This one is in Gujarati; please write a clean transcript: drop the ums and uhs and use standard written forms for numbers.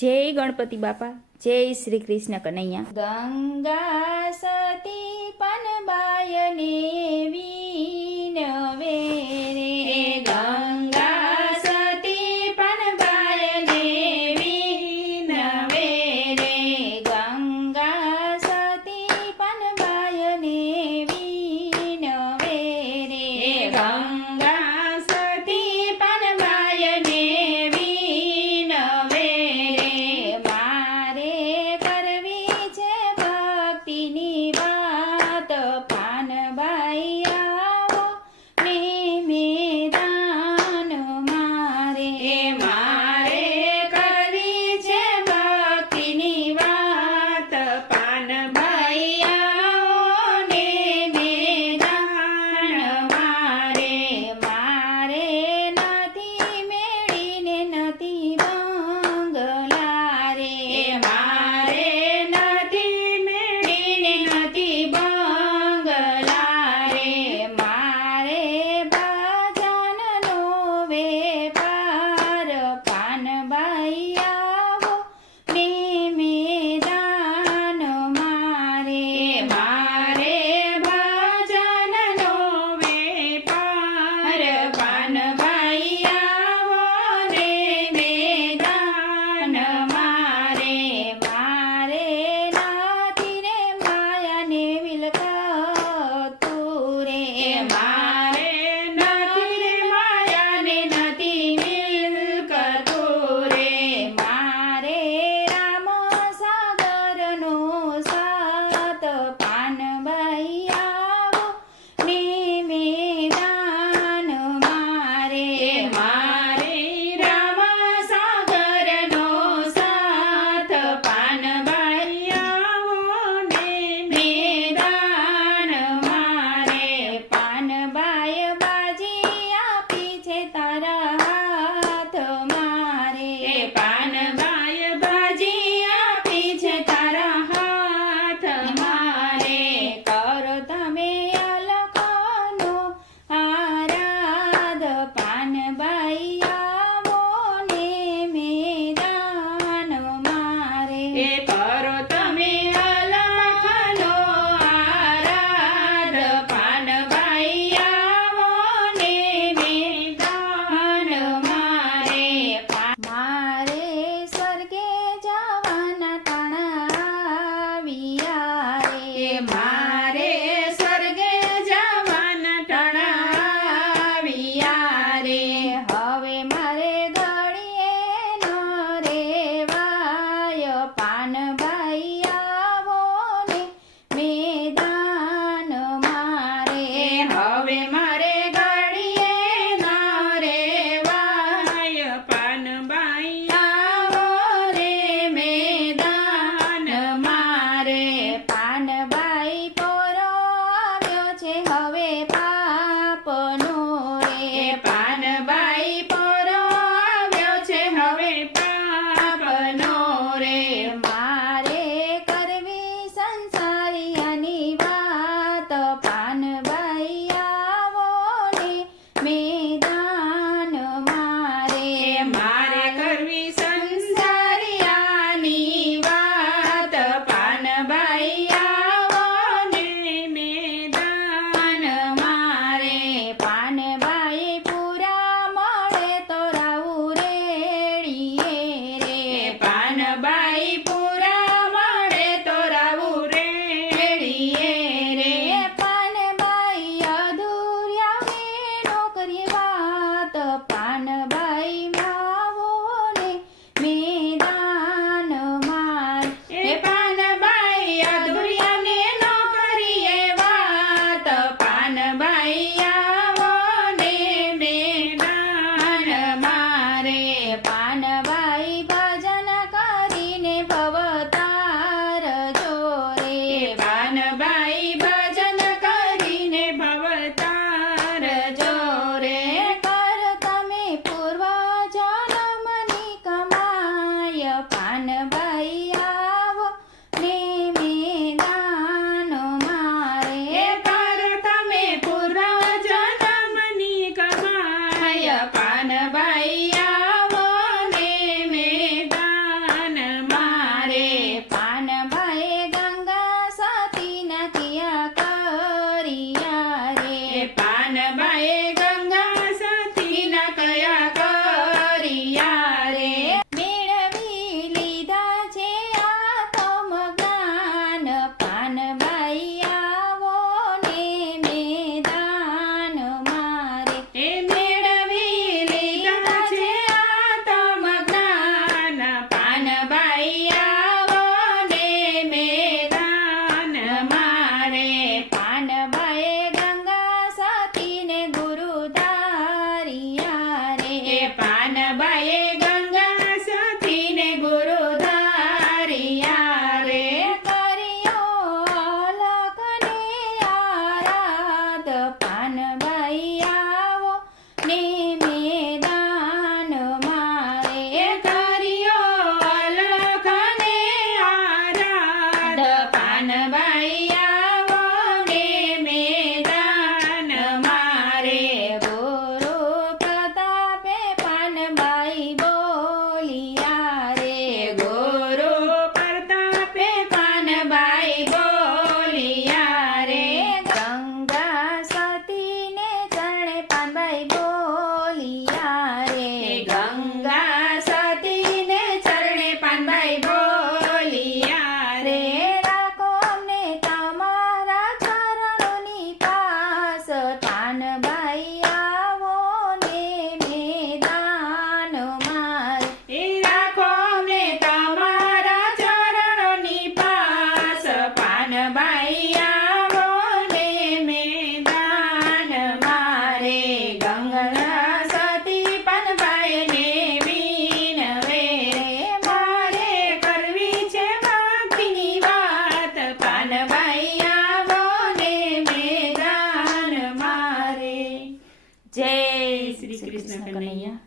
જય ગણપતિ બાપા, જય શ્રી કૃષ્ણ કનૈયા। ગંગા સતી પનબાયને વિનવે રે, ગંગા સતી પનબાયને વિનવે રે, ગંગા સતી પનબાયને વિનવે રે, ગંગા સતી પનબાયને વિનવે રે, મારે કરવી છે ભક્તિની વાત, પાનબાઈ પાનબાએ ગંગા સતીના કયા કર્યા રે મેળવી લીધા છે આત્મજ્ઞાન પાનબાઈ આવો ને મેદાન મારે એ મેળવી લીધા છે આત્મજ્ઞાન પાનબાઈ આવો ને મેદાન મારે પાનબાએ ગંગા સતીને ગુરુ ધાર્યા રે પાનબાએ ગંગા સતીને ગુરુ ધાર્યા રે કર્યો અલખને આરાધ પાનબાઈ આવો ને મેદાન મારે કર્યો અલખને આરાધ પાનબાઈ આવો ને મેદાન મારે ગુરુ પ્રતાપે પાનબાઈ બોલિયા રે ગુરુ પ્રતાપે પાનબાઈ બોલિયા રે ગંગા સતીને ચરણે પાનબાઈ બોલિયા રે ગંગા સતીને ચરણે પાનબાઈ બોલિયા રે રાખો અમને તમારા ચરણોની પાસ પાનબાઈ આવો ને મેદાન મારે રાખો અમને તમારા ચરણોની પાસ પાનબાઈ આવો ને મેદાન મારે ગંગા સતી પાનબાઈને વિનવે રે મારે કરવી છે ભક્તિની વાત પાનબાઈ આવો ને મેદાન મારે જય શ્રી કૃષ્ણ કનૈયા